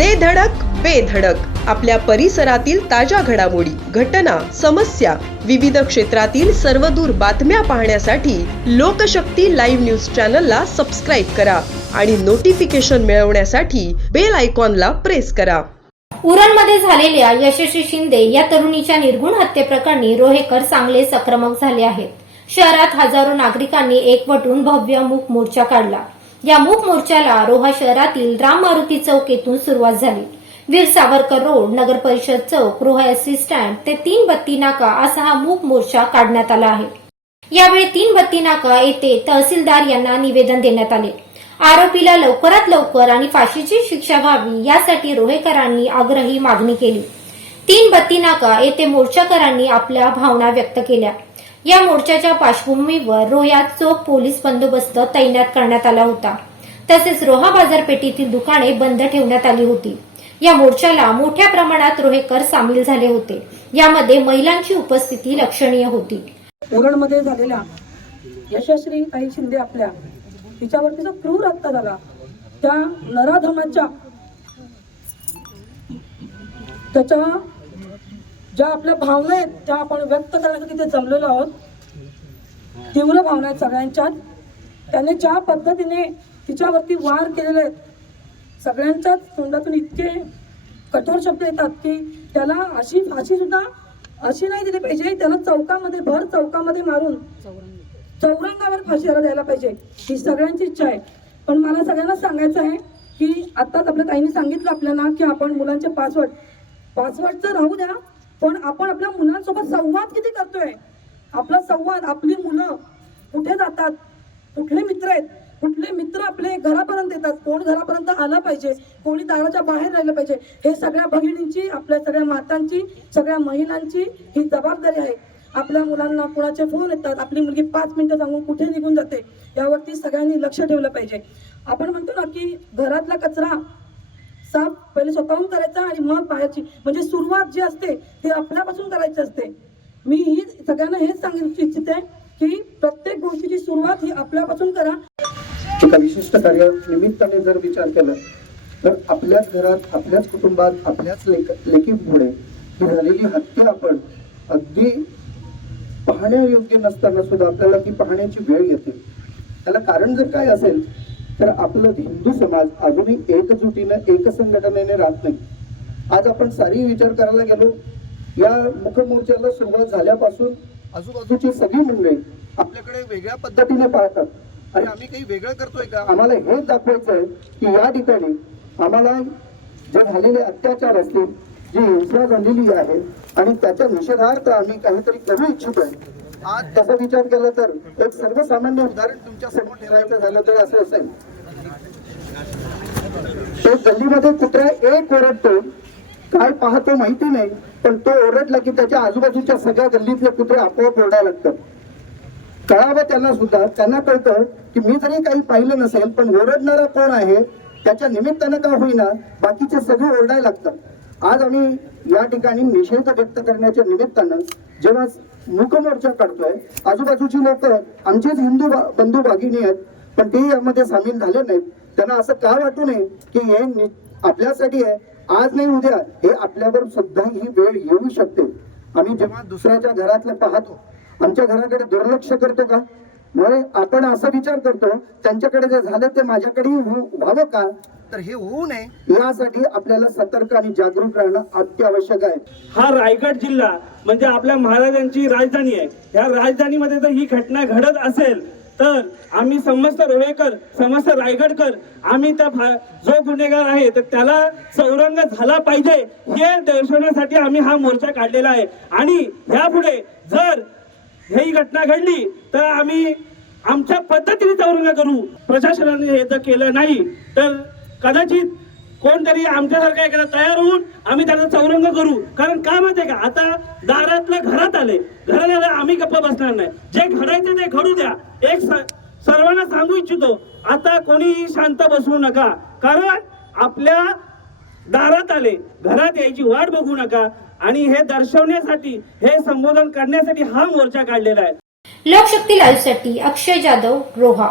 दे धडक बेधडक आपल्या परिसरातील ताज्या घडामोडी घटना समस्या विविध क्षेत्रातील सर्वदूर बातम्या पाहण्यासाठी लोकशक्ती लाईव्ह न्यूज चॅनलला सबस्क्राईब करा आणि नोटिफिकेशन मिळवण्यासाठी बेल आयकॉनला प्रेस करा. उरणमध्ये झालेल्या यशस्वी शिंदे या तरुणीच्या निर्गुण हत्येप्रकरणी रोहेकर चांगले आक्रमक झाले आहेत. शहरात हजारो नागरिकांनी एकवटून भव्य मूक मोर्चा काढला. या मूक मोर्चाला रोहा शहरातील राम मारुती चौक येथून सुरुवात झाली. वीर सावरकर रोड नगर परिषद चौक रोहा एसटी स्टँड ते तीन बत्ती नाका असा हा मूक मोर्चा काढण्यात आला आहे. यावेळी तीन बत्ती नाका येथे तहसीलदार यांना निवेदन देण्यात आले. आरोपीला लवकरात लवकर आणि फाशीची शिक्षा व्हावी यासाठी रोहेकरांनी आग्रही मागणी केली. तीन बत्ती नाका येथे मोर्चाकरांनी आपल्या भावना व्यक्त केल्या. या मोर्चाच्या पार्श्वभूमीवर रोह्यात चोख पोलीस बंदोबस्त तैनात करण्यात आला होता. तसेच रोहा बाजारपेठेतील दुकाने बंद ठेवण्यात आली होती. या मोर्चाला मोठ्या प्रमाणात रोहेकर सामील झाले होते. यामध्ये महिलांची उपस्थिती लक्षणीय होती. उरणमध्ये झालेल्या यशस्वी ताई शिंदे आपल्या तिच्यावरती क्रूर हत्या झाला त्या नराधमाच्या त्याच्या ज्या आपल्या भावना आहेत त्या आपण व्यक्त करण्यासाठी तिथे जमलेलो आहोत तीव्र भावना आहेत सगळ्यांच्यात. त्याने ज्या पद्धतीने तिच्यावरती वार केलेले आहेत सगळ्यांच्याच तोंडातून इतके कठोर शब्द येतात की त्याला अशी फाशी सुद्धा अशी नाही दिली पाहिजे. त्याला चौकामध्ये भर चौकामध्ये मारून चौरंगावर फाशीला द्यायला पाहिजे. ही सगळ्यांची इच्छा आहे. पण मला सगळ्यांना सांगायचं आहे की आत्ताच आपल्या ताईने सांगितलं आपल्याला की आपण मुलांचे पासवर्ड पासवर्ड तर राहू द्या पण आपण आपल्या मुलांसोबत संवाद किती करतोय? आपला संवाद आपली मुलं कुठे जातात? कुठले मित्र आहेत? कुठले मित्र आपले घरापर्यंत येतात? कोण घरापर्यंत आला पाहिजे? कोणी दाराच्या बाहेर राहिलं पाहिजे? हे सगळ्या भगिनींची आपल्या सगळ्या मातांची सगळ्या महिलांची ही जबाबदारी आहे. आपल्या मुलांना कुणाचे फोन येतात? आपली मुलगी पाच मिनिटं सांगून कुठे निघून जाते? यावरती सगळ्यांनी लक्ष ठेवलं पाहिजे. आपण म्हणतो ना की घरातला कचरा साप पहिले स्वतःहून करायचा आणि मग बाहेरची म्हणजे सुरुवात जी असते ती आपल्यापासून करायची असते. मी ही सगळ्यांना हेच सांगू इच्छिते की प्रत्येक गोष्टीची सुरुवात ही आपल्यापासून करा. एका विशिष्ट कार्या निमित्ताने जर विचार केला तर आपल्याच घरात आपल्याच कुटुंबात आपल्याच लेख लेकीपुढे ही झालेली हत्या आपण अगदी पाहण्यायोग्य नसताना सुद्धा आपल्याला ती पाहण्याची वेळ येते. त्याला कारण जर काय असेल तर आपलं हिंदू समाज अजूनही एकजुटीनं एक संघटनेने राहत नाही. आज आपण सारी विचार करायला गेलो या मुखमोर्चाला सुरुवात झाल्यापासून आजूबाजूची सगळी मंडळी आपल्याकडे वेगळ्या पद्धतीने पाहतात आणि आम्ही काही वेगळं करतोय का? आम्हाला हेच दाखवायचं आहे की या ठिकाणी आम्हाला जे झालेले अत्याचार असतील जी हिंसा झालेली आहे आणि त्याच्या निषेधार्थ आम्ही काहीतरी करू इच्छितोय. आज तसा विचार केला तर एक सर्वसामान्य उदाहरण तुमच्यासमोर ठेवायचं झालं तर असं असेल. गल्लीमध्ये कुत्रा एक ओरडतो. काय पाहतो माहिती नाही पण तो ओरडला की त्याच्या आजूबाजूच्या सगळ्या गल्लीतले कुत्रे आपोआप ओरडायला लागतात. कळावं त्यांना सुद्धा त्यांना कळतं की मी जरी काही पाहिलं नसेल पण ओरडणारा कोण आहे त्याच्या निमित्तानं का होईना बाकीचे सगळे ओरडायला लागतात. आज आम्ही या ठिकाणी निषेध व्यक्त करण्याच्या निमित्तानं जेव्हा मुखमोर्चा काढतोय आजूबाजूची लोक आमचेच हिंदू बा- बंधू भगिनी आहेत पण ते यामध्ये सामील झाले नाहीत. त्यांना असं का वाटू नये की हे आपल्यासाठी आहे? आज नाही उद्या. हे आपल्यावर सुद्धा ही वेळ येऊ शकते. आम्ही जेव्हा दुसऱ्याच्या घरातलं पाहतो आमच्या घराकडे दुर्लक्ष करतो का? मग आपण असा विचार करतो त्यांच्याकडे जे झालं ते माझ्याकडे हो-, व्हावं का? तर हे होऊ नये. यासाठी आपल्याला सतर्क आणि जागरूक राहणं अत्यावश्यक आहे. हा रायगड जिल्हा म्हणजे आपल्या महाराजांची राजधानी आहे. या राजधानीमध्ये जर ही घटना घडत असेल तर आम्ही समस्त रोहेकर समस्त रायगडकर आम्ही त्या भा- जो गुन्हेगार आहे तर त्याला चौरंग झाला पाहिजे हे दर्शवण्यासाठी आम्ही हा मोर्चा काढलेला आहे. आणि ह्यापुढे जर ही घटना घडली तर आम्ही आमच्या पद्धतीने चौरंग करू. प्रशासनाने हे जर केलं नाही तर कदाचित कोणतरी आमच्यासारखा एखादा तयार होऊन आम्ही त्याचा चौरंग करू. कारण का माहितीये का? आता दारातलं घरात आले घरात आले आम्ही गप्प बसणार नाही. जे घडायचे ते घडू द्या. एक सर्वांना सांगू इच्छितो आता कोणीही शांत बसवू नका. कारण आपल्या दारात आले. घरात यायची वाट बघू नका. आणि हे दर्शवण्यासाठी हे संबोधन करण्यासाठी हा मोर्चा काढलेला आहे. लोकशक्ती लाईव्हसाठी अक्षय जाधव रोहा.